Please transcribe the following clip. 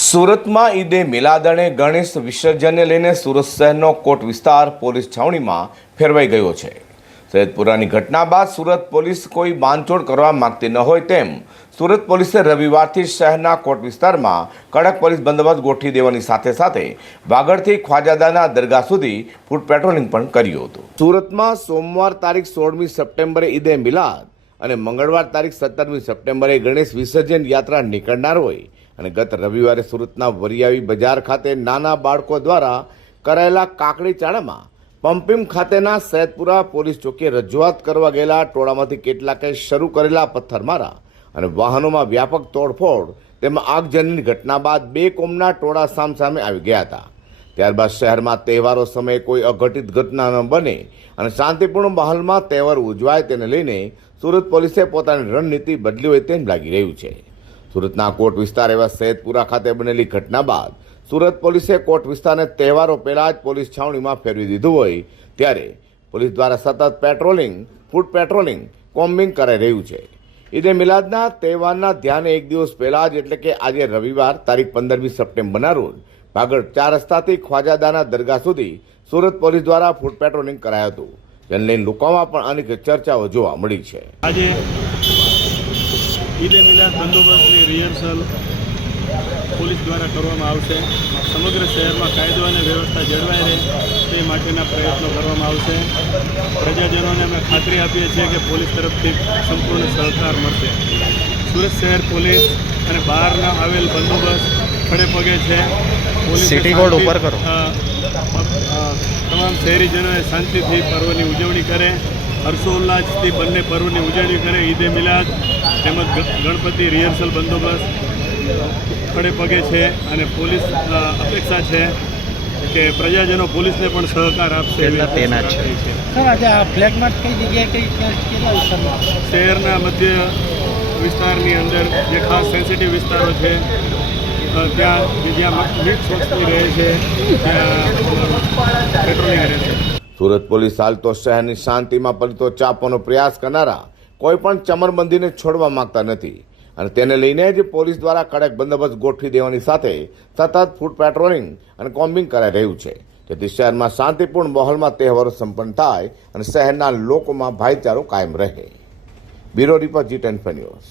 સુરતમાં ઈદે મિલાદ અને ગણેશ વિસર્જનને લઈને સુરત શહેરનો કોટ વિસ્તાર પોલીસ છાવણીમાં ફેરવાઈ ગયો છે। સૈયદપુરાની ઘટના બાદ સુરત પોલીસ કોઈ બાંધછોડ કરવા માંગતી ન હોય તેમ સુરત પોલીસે રવિવારથી શહેરના કોટ વિસ્તારમાં કડક પોલીસ બંદોબસ્ત ગોઠવી દેવાની સાથે સાથે વાગડથી ખ્વાજાદાના દરગાહ સુધી ફૂટ પેટ્રોલિંગ પણ કર્યું હતું। સુરતમાં સોમવાર તારીખ 16મી સપ્ટેમ્બરે ઈદે મિલાદ અને મંગળવાર તારીખ 17મી સપ્ટેમ્બરે ગણેશ વિસર્જન યાત્રા નીકળનાર હોય અને ગત રવિવારે સુરતના વરિયાવી બજાર ખાતે નાના બાળકો દ્વારા કરાયેલા કાકડી ચાળામાં પંપિંગ ખાતેના સૈયદપુરા પોલીસ ચોકીએ રજૂઆત કરવા ગયેલા ટોળામાંથી કેટલાકે શરૂ કરેલા પથ્થરમારા અને વાહનોમાં વ્યાપક તોડફોડ તેમાં આગજનીની ઘટના બાદ બે કોમના ટોળા સામસામે આવી ગયા હતા। ત્યારબાદ શહેરમાં તહેવારો સમયે કોઈ અઘટિત ઘટના ન બને અને શાંતિપૂર્ણ માહોલમાં તહેવાર ઉજવાય તેને લઈને સુરત પોલીસે પોતાની રણનીતિ બદલી હોય તેમ લાગી રહ્યું છે। સુરતના કોટ વિસ્તાર એવા સૈયદપુરા ખાતે બનેલી ઘટના બાદ સુરત પોલીસે કોટ વિસ્તારને તહેવારો પહેલાં જ પોલીસ છાવણીમાં ફેરવી દીધું હોય ત્યારે પોલીસ દ્વારા સતત પેટ્રોલિંગ, ફૂટ પેટ્રોલિંગ, કોમ્બિંગ કરાઈ રહ્યું છે। ઈદે મિલાદના તહેવારના ધ્યાને એક દિવસ પહેલાં જ એટલે કે આજે રવિવાર તારીખ 15મી સપ્ટેમ્બરના રોજ વાગડ 4 રસ્તાથી ખ્વાજાદાના દરગાહ સુધી સુરત પોલીસ દ્વારા ફૂટ પેટ્રોલિંગ કરાયું હતું, જેને લઈને લોકોમાં પણ અનેક ચર્ચાઓ જોવા મળી છે। આજે ઈદે મિલાદ બંદોબસ્તની રિહર્સલ પોલીસ દ્વારા કરવામાં આવશે। સમગ્ર શહેરમાં કાયદો અને વ્યવસ્થા જળવાઈ રહે તે માટેના પ્રયત્નો કરવામાં આવશે। પ્રજાજનોને અમે ખાતરી આપીએ છીએ કે પોલીસ તરફથી સંપૂર્ણ સહકાર મળશે। સુરત શહેર પોલીસ અને બહારના આવેલ બંદોબસ્ત ખડે પગે છે। સિટી કોડ ઉપર કરો। તમામ શહેરીજનોએ શાંતિથી પર્વની ઉજવણી કરે, હર્ષોલ્લાસથી બંને પર્વની ઉજવણી કરે। ઈદે મિલાદ તેમજ ગણપતિ રિહર્સલ બંદોબસ્ત ખડે પગે છે અને પોલીસ અપેક્ષા છે કે પ્રજાજનો પોલીસને પણ સહકાર આપશે। શહેરના મધ્ય વિસ્તારની અંદર જે ખાસ સેન્સિટિવ વિસ્તારો છે ત્યાં જ્યાં મિક્સ વસ્તી રહે છે ત્યાં પેટ્રોલિંગ રહેશે। સુરત પોલીસ હાલ તો શહેરની શાંતિમાં પલટો ચાપવાનો પ્રયાસ કરનારા કોઈ પણ ચમરબંધીને છોડવા માંગતા નથી અને તેને લઈને જ પોલીસ દ્વારા કડક બંદોબસ્ત ગોઠવી દેવાની સાથે સતત ફૂટ પેટ્રોલિંગ અને કોમ્બિંગ કરાઈ રહ્યું છે, જેથી શહેરમાં શાંતિપૂર્ણ માહોલમાં તહેવારો સંપન્ન થાય અને શહેરના લોકોમાં ભાઈચારો કાયમ રહે। Bureau report G10 news.